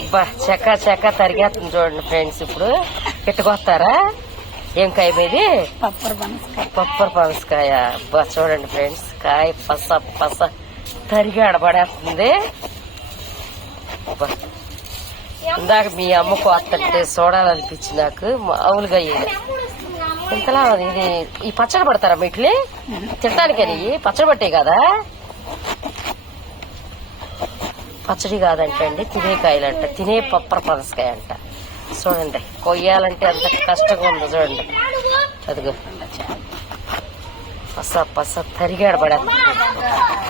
అబ్బా చెక్క చెక్క తరిగేస్తుంది చూడండి ఫ్రెండ్స్ ఇప్పుడు. ఇట్టుకొస్తారా ఏం కాయ మీది పప్పర్ పనసకాయ. అబ్బా చూడండి ఫ్రెండ్స్ కాయ పస పస తరిగి ఆడబడేస్తుంది. అబ్బా. ఇందాక మీ అమ్మ కోస్తుంటే చూడాలనిపించి నాకు. మామూలుగా ఇంతలా ఇది ఈ పచ్చడి పడతారా మీట్లే తినడానికని పచ్చడి పట్టే కదా? పచ్చడి కాదంట అండి తినే కాయలంట తినే పప్పర పనసకాయ అంట చూడండి కొయ్యాలంటే అంత కష్టంగా ఉందో చూడండి. అదిగో పస పస తరిగాడు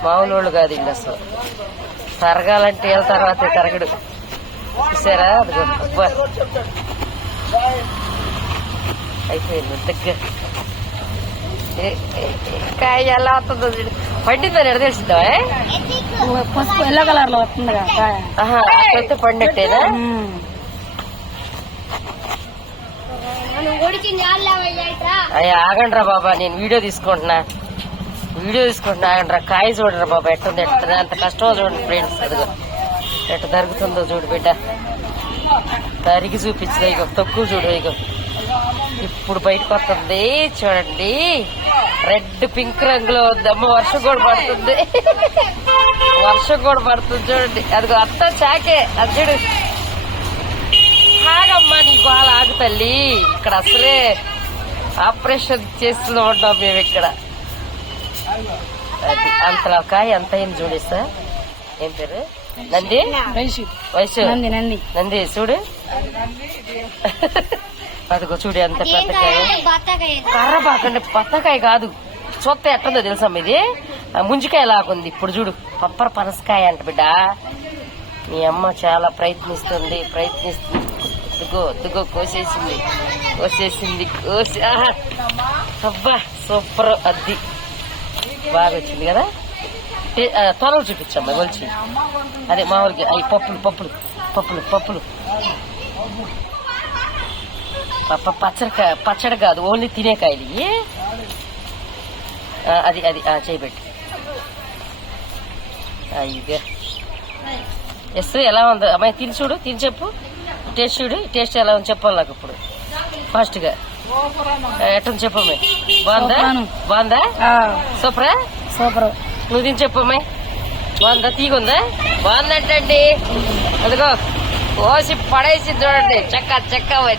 మామూలు వాళ్ళు కాదు ఇంక అసలు. తరగాలంటే వెళ్ళ తర్వాత తరగడు. చూసారా? అదిగో అబ్బా. అయిపోయింది దగ్గర. కాయ ఎలా అవుతుందో చూడు పండిందని ఎడ తెలిసిందా పసుపు ఎల్లో కలర్లో వస్తుంది అట్లయితే పండినట్టేనా మ్మ్. అయ్యా ఆగండ్రా బాబా నేను వీడియో తీసుకుంటున్నా. వీడియో తీసుకుంటున్నా ఆగండ్రా. కాయ చూడరా బాబా ఎట్టుంది ఎట్టుంది? అంత కష్టం చూడండి ఫ్రెండ్స్ అదిగో. ఎట్ట జరుగుతుందో చూడు బిడ్డ. తరిగి చూపించదు ఇక తక్కువ చూడు ఇక ఇప్పుడు బయటకు వస్తుంది చూడండి. రెడ్ పింక్ రంగులో ఉంది అమ్మ వర్షం కూడా పడుతుంది. వర్షం కూడా పడుతుంది చూడండి. అదిగో అత్త చాకే. అది చూడు. ఆగమ్మా నీ గోల ఆగు తల్లి. ఇక్కడ అసలే ఆపరేషన్ చేస్తూ ఉంటాం మేము ఇక్కడ. అది అంతలా కాయ ఎంత అయింది చూడేసా ఏం పేరు? నంది? వయసు. నంది. నంది చూడు. అదిగో చూడు ఎంత పెద్ద కాయ కర్ర పాకండి పత్తకాయ కాదు. చూస్తే ఎట్టుందో తెలుసా ఇది ముంజికాయ లాగుంది. ఇప్పుడు చూడు పప్పర పనసకాయ అంట బిడ్డ. మీ అమ్మ చాలా ప్రయత్నిస్తుంది ప్రయత్నిస్తుంది. దిగో దిగో కోసేసింది. కోసేసింది కోసి ఆహా. అబ్బా సూపర్ అద్ది. బాగా వచ్చింది కదా? త్వరలు చూపించమ్మా వచ్చి అదే మామూలుగా అవి పప్పులు పప్పులు పప్పులు పప్పులు. పప్ప పచ్చడి పచ్చడి కాదు ఓన్లీ తినే కాయలు. ఇవి. ఆ, అది అది ఆ, చేయబెట్టి ఇదే ఎస్ ఎలా ఉంది? అమ్మాయి తిని చూడు తిని చెప్పు. టేస్ట్ చూడు టేస్ట్ ఎలా ఉంది చెప్పాలి నాకు ఇప్పుడు. ఫాస్ట్గా. ఎట్టుంది చెప్పమ్మాయి బాగుందా. బాగుందా? సూపరా? సూపర్. నువ్వు తిని చెప్పమ్మాయి బాగుందా? తీగుందా? బాగుందంటండి. అదిగో కోసి పడేసి చూడండి. చెక్క చెక్క అది.